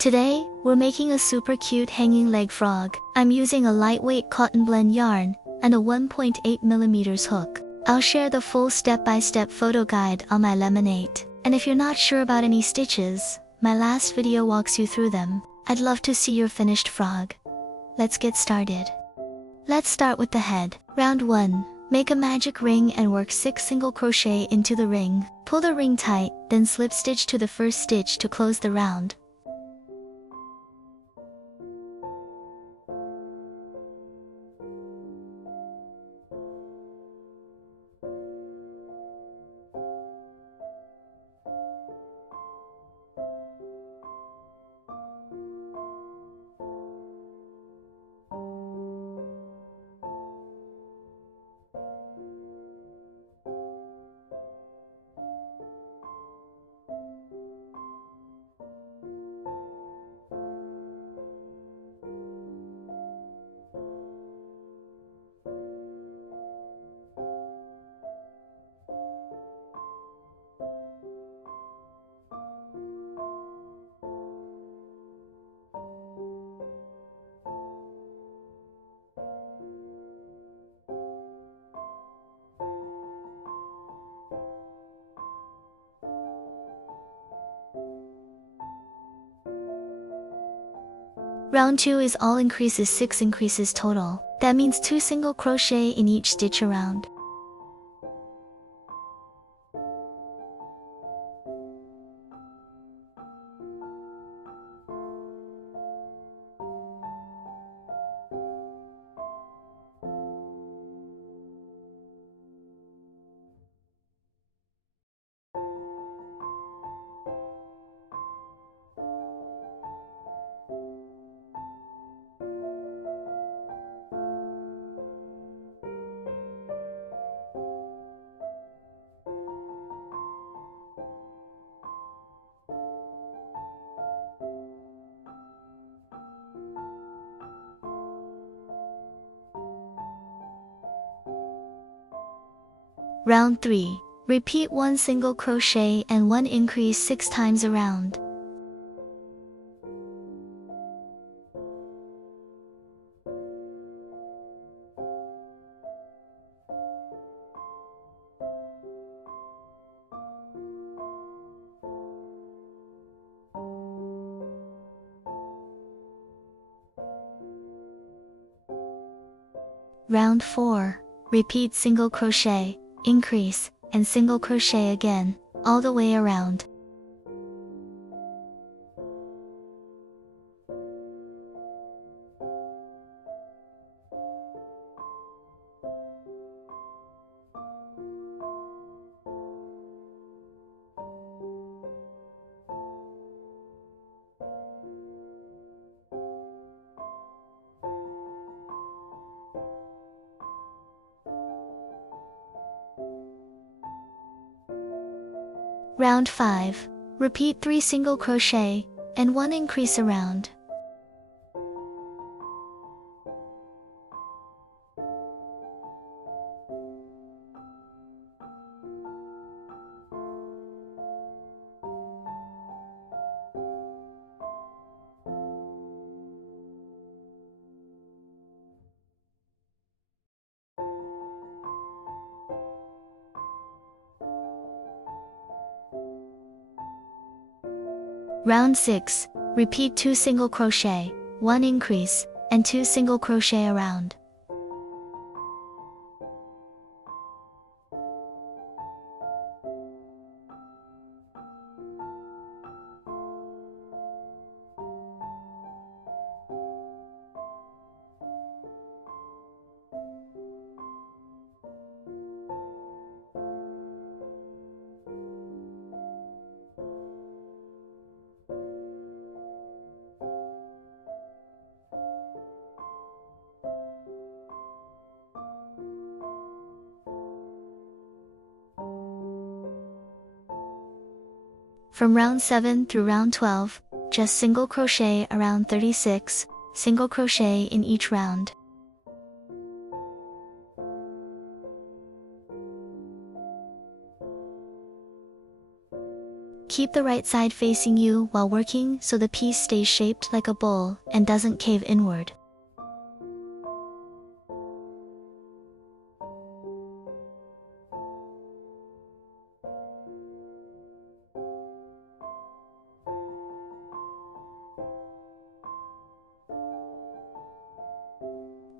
Today, we're making a super cute hanging leg frog. I'm using a lightweight cotton blend yarn and a 1.8mm hook. I'll share the full step-by-step photo guide on my Lemonade. And if you're not sure about any stitches, my last video walks you through them. I'd love to see your finished frog. Let's get started. Let's start with the head. Round 1. Make a magic ring and work 6 single crochet into the ring. Pull the ring tight, then slip stitch to the first stitch to close the round. Round 2 is all increases, 6 increases total. That means 2 single crochet in each stitch around. Round 3. Repeat 1 single crochet and 1 increase 6 times around. Round 4. Repeat single crochet, increase, and single crochet again, all the way around. Round 5. Repeat 3 single crochet and 1 increase around. Round 6. Repeat 2 single crochet, 1 increase, and 2 single crochet around. From round 7 through round 12, just single crochet around 36, single crochet in each round. Keep the right side facing you while working so the piece stays shaped like a bowl and doesn't cave inward.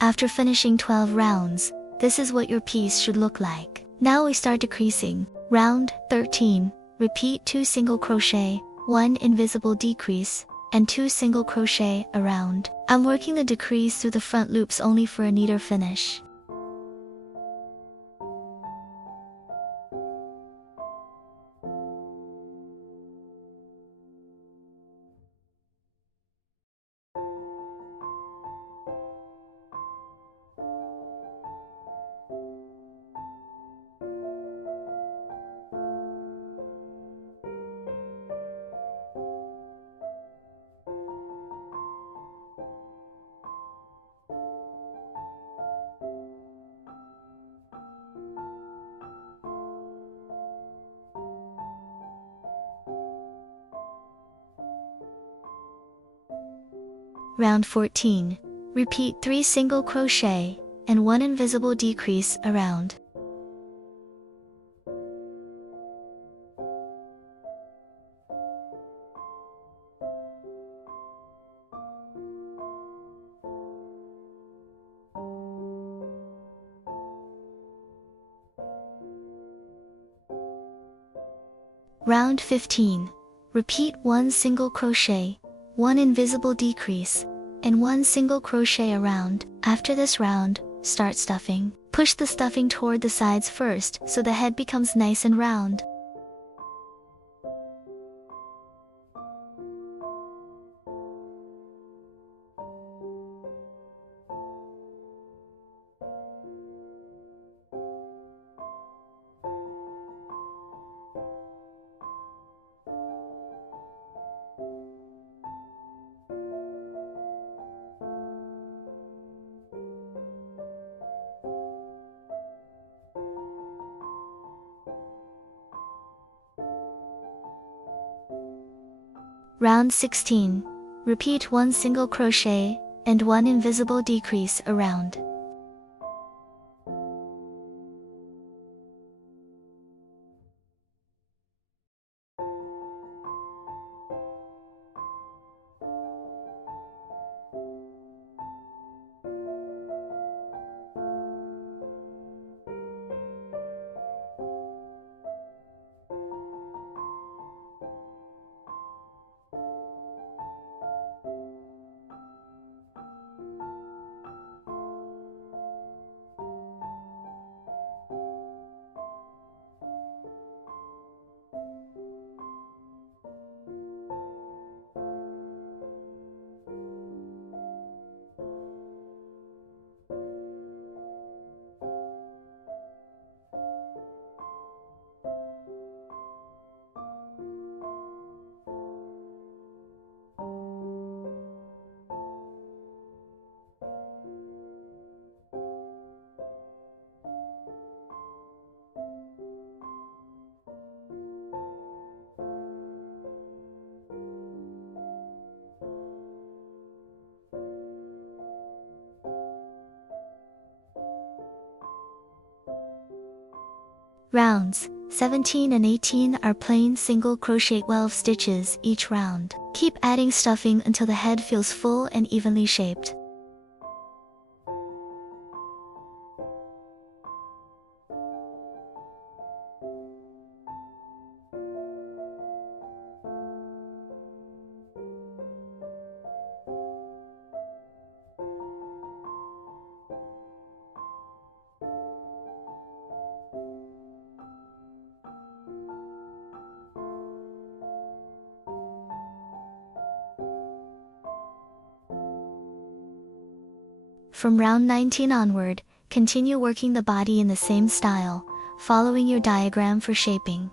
After finishing 12 rounds, this is what your piece should look like. Now we start decreasing. Round 13. Repeat 2 single crochet, 1 invisible decrease, and 2 single crochet around. I'm working the decrease through the front loops only for a neater finish. Round 14. Repeat 3 single crochet and 1 invisible decrease around. Round 15. Repeat 1 single crochet, 1 invisible decrease, and 1 single crochet around. After this round, start stuffing. Push the stuffing toward the sides first so the head becomes nice and round. Round 16. Repeat 1 single crochet and 1 invisible decrease around. Rounds 17 and 18 are plain single crochet 12 stitches each round. Keep adding stuffing until the head feels full and evenly shaped. From round 19 onward, continue working the body in the same style, following your diagram for shaping.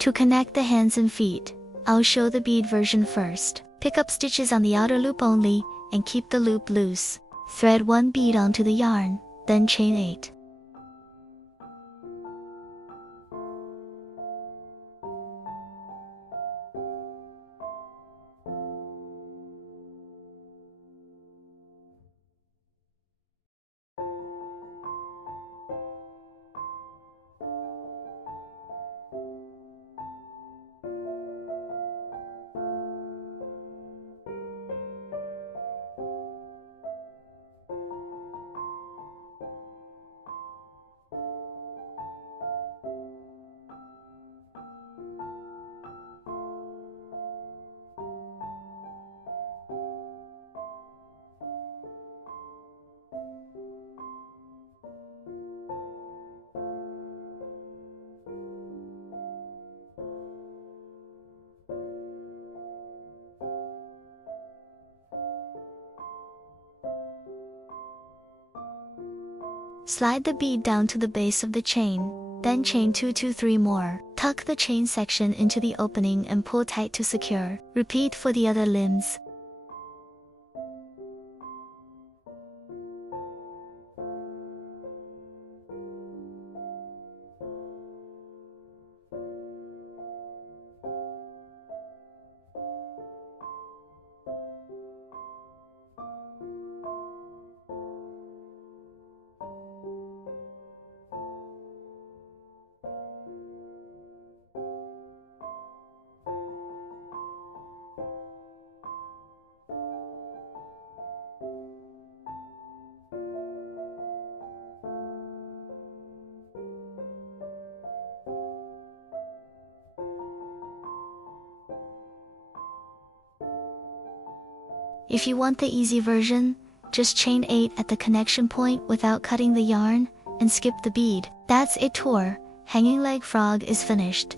To connect the hands and feet, I'll show the bead version first. Pick up stitches on the outer loop only, and keep the loop loose. Thread 1 bead onto the yarn, then chain 8. Slide the bead down to the base of the chain, then chain 2 to 3 more. Tuck the chain section into the opening and pull tight to secure. Repeat for the other limbs. If you want the easy version, just chain 8 at the connection point without cutting the yarn, and skip the bead. That's it. Tour hanging leg frog is finished.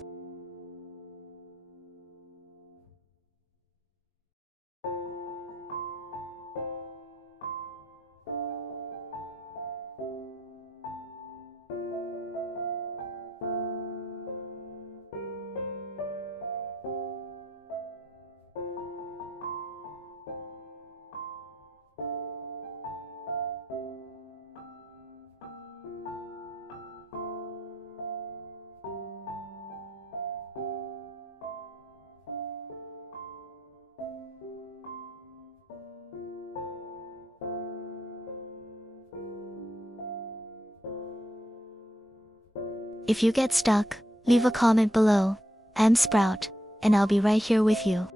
If you get stuck, leave a comment below. I'm Sprout, and I'll be right here with you.